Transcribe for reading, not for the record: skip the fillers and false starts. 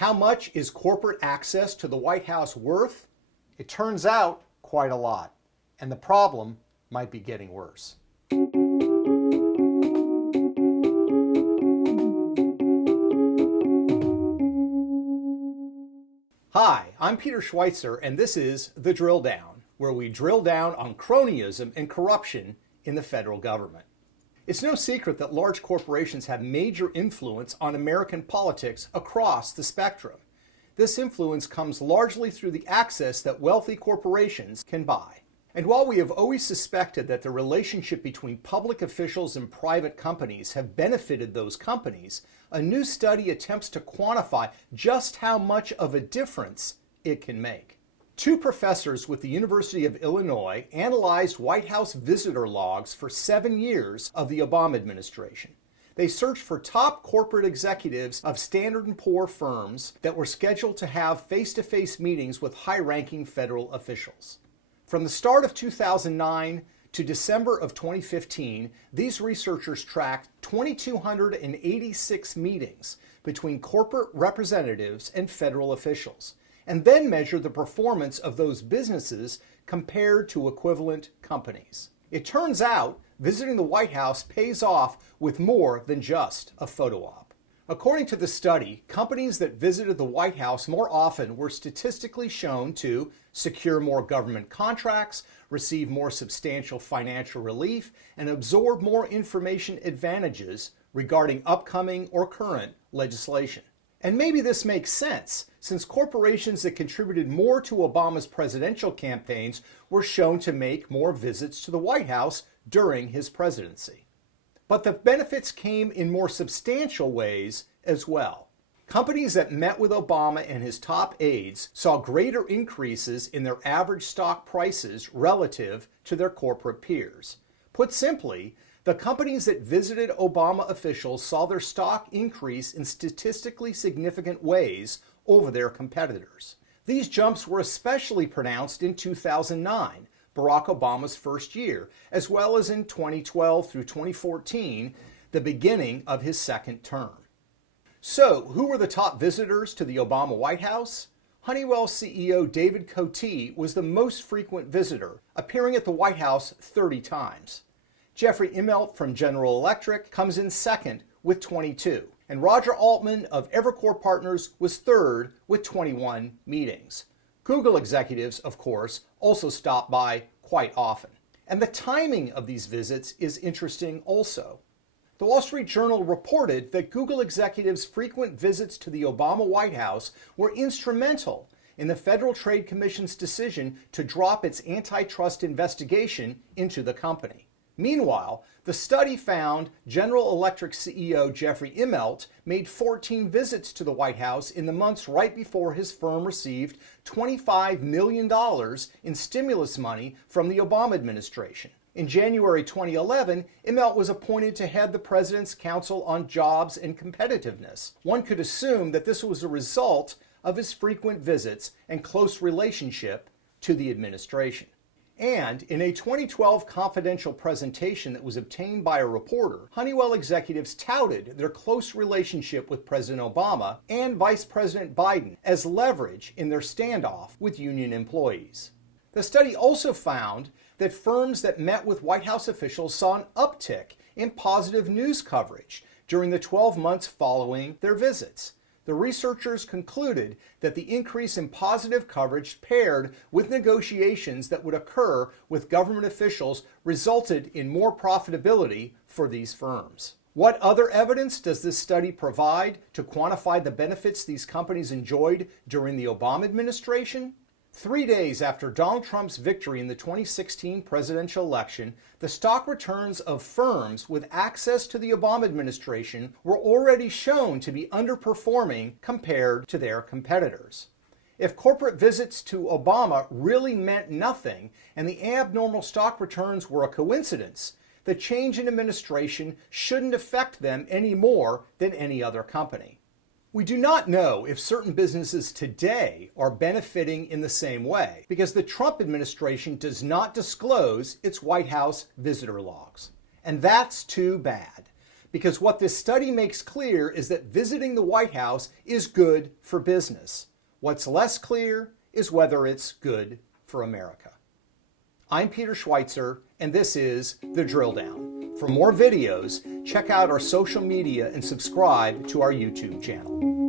How much is corporate access to the White House worth? It turns out quite a lot, and the problem might be getting worse. Hi, I'm Peter Schweizer, and this is The Drill Down, where we drill down on cronyism and corruption in the federal government. It's no secret that large corporations have major influence on American politics across the spectrum. This influence comes largely through the access that wealthy corporations can buy. And while we have always suspected that the relationship between public officials and private companies have benefited those companies, a new study attempts to quantify just how much of a difference it can make. Two professors with the University of Illinois analyzed White House visitor logs for 7 years of the Obama administration. They searched for top corporate executives of Standard & Poor's firms that were scheduled to have face-to-face meetings with high-ranking federal officials. From the start of 2009 to December of 2015, these researchers tracked 2,286 meetings between corporate representatives and federal officials, and then measured the performance of those businesses compared to equivalent companies. It turns out visiting the White House pays off with more than just a photo op. According to the study, companies that visited the White House more often were statistically shown to secure more government contracts, receive more substantial financial relief, and absorb more information advantages regarding upcoming or current legislation. And maybe this makes sense, since corporations that contributed more to Obama's presidential campaigns were shown to make more visits to the White House during his presidency. But the benefits came in more substantial ways as well. Companies that met with Obama and his top aides saw greater increases in their average stock prices relative to their corporate peers. Put simply, the companies that visited Obama officials saw their stock increase in statistically significant ways over their competitors. These jumps were especially pronounced in 2009, Barack Obama's first year, as well as in 2012 through 2014, the beginning of his second term. So, who were the top visitors to the Obama White House? Honeywell CEO David Cote was the most frequent visitor, appearing at the White House 30 times. Jeffrey Immelt from General Electric comes in second with 22, and Roger Altman of Evercore Partners was third with 21 meetings. Google executives, of course, also stop by quite often. And the timing of these visits is interesting also. The Wall Street Journal reported that Google executives' frequent visits to the Obama White House were instrumental in the Federal Trade Commission's decision to drop its antitrust investigation into the company. Meanwhile, the study found General Electric CEO Jeffrey Immelt made 14 visits to the White House in the months right before his firm received $25 million in stimulus money from the Obama administration. In January 2011, Immelt was appointed to head the President's Council on Jobs and Competitiveness. One could assume that this was a result of his frequent visits and close relationship to the administration. And in a 2012 confidential presentation that was obtained by a reporter, Honeywell executives touted their close relationship with President Obama and Vice President Biden as leverage in their standoff with union employees. The study also found that firms that met with White House officials saw an uptick in positive news coverage during the 12 months following their visits. The researchers concluded that the increase in positive coverage paired with negotiations that would occur with government officials resulted in more profitability for these firms. What other evidence does this study provide to quantify the benefits these companies enjoyed during the Obama administration? 3 days after Donald Trump's victory in the 2016 presidential election, the stock returns of firms with access to the Obama administration were already shown to be underperforming compared to their competitors. If corporate visits to Obama really meant nothing and the abnormal stock returns were a coincidence, the change in administration shouldn't affect them any more than any other company. We do not know if certain businesses today are benefiting in the same way because the Trump administration does not disclose its White House visitor logs. And that's too bad, Because what this study makes clear is that visiting the White House is good for business. What's less clear is whether it's good for America. I'm Peter Schweizer, and this is The Drill Down. For more videos, check out our social media and subscribe to our YouTube channel.